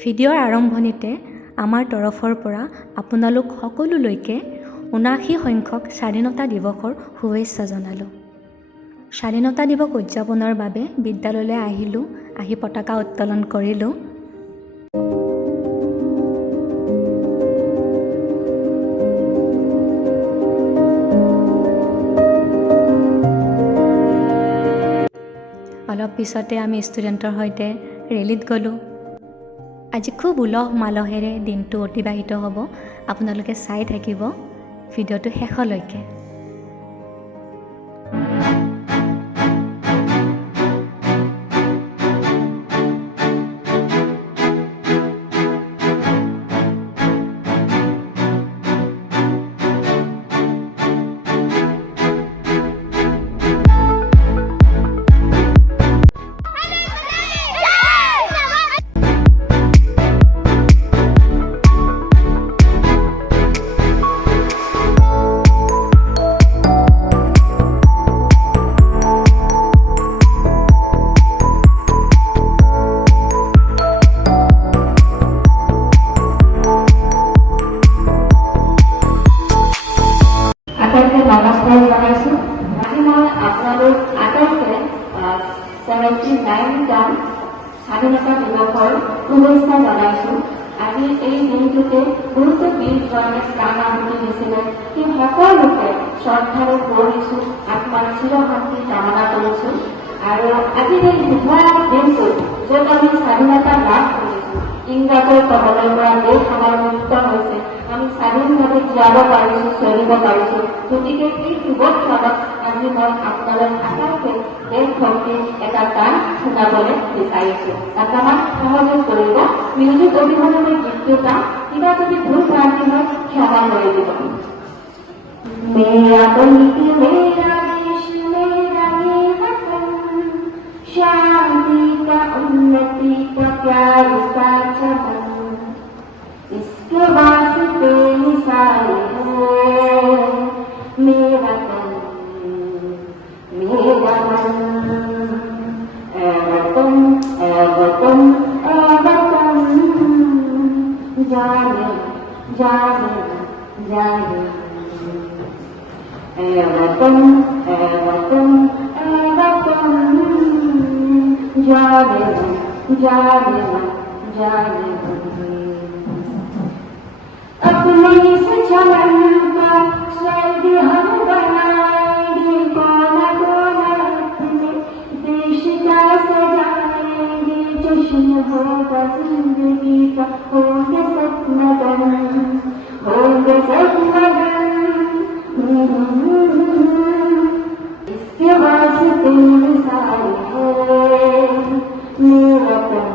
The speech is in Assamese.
ভিডিঅ'ৰ আৰম্ভণিতে আমাৰ তৰফৰ পৰা আপোনালোক সকলোলৈকে ৭৯ সংখ্যক স্বাধীনতা দিৱসৰ শুভেচ্ছা জনালোঁ। স্বাধীনতা দিৱস উদযাপনৰ বাবে বিদ্যালয়লৈ আহিলোঁ, আহি পতাকা উত্তোলন কৰিলোঁ। অলপ পিছতে আমি ষ্টুডেণ্টৰ সৈতে ৰেলীত গ'লোঁ। আজি খুব উলহ মালহেৰে দিনটো অতিবাহিত হ'ব। আপোনালোকে চাই থাকিব ভিডিঅ'টো শেষলৈকে। নমস্কাৰ জনাইছোঁ। আজি মই আপোনালোক আটাইকে 79তম স্বাধীনতা দিৱসৰ শুভেচ্ছা জনাইছোঁ। আজি এই দিনটোতে বহুতো বীৰ জোৱানে প্ৰাণ আহুতি দিছিলে। সেই সকলোকে শ্ৰদ্ধাৰে সুঁৱৰিছোঁ, আত্মাৰ চিৰশান্তি কামনা কৰিছোঁ। আৰু আজি এই শুভ দিনটোত য'ত আমি স্বাধীনতা লাভ কৰিছোঁ, ইংৰাজৰ কবলৰ পৰা দেশ আমাৰ মুক্ত হৈছে, আমি স্বাধীনভাৱে জীয়াব পাৰিছোঁ, চলিব পাৰিছোঁ। গতিকে এই শুভক্ষণত আজি মই আপোনালোক আটাইকে দেশভক্তিৰ এটা গান শুনাবলৈ বিচাৰিছোঁ। অকণমান সহযোগ কৰিব। মিউজিক অবিহনে মই গীতটো গাম, কিবা যদি ভুল ভ্ৰান্তি হয় ক্ষমা কৰি দিব। মেৰা মুল্ক মেৰা দেশ মেৰা ये वतन, शांति का उन्नति का प्यार का चमन, इसके वास्ते मिसाल है मेरा तन मेरा मन। ए वतन ए वतन ए वतन, जाने जाने जाने। ए वतन ए वतन ए वतन, जाने जाने जाने। अपने इस चमन का स्वर्ग हम बनाएंगे, कोना कोना अपने देश का सजाएंगे। जश्न होगा जिंदगी का, होंगे सब मगन, होंगे सब मगन। इसके वास्ते मिसाल है मेरा तन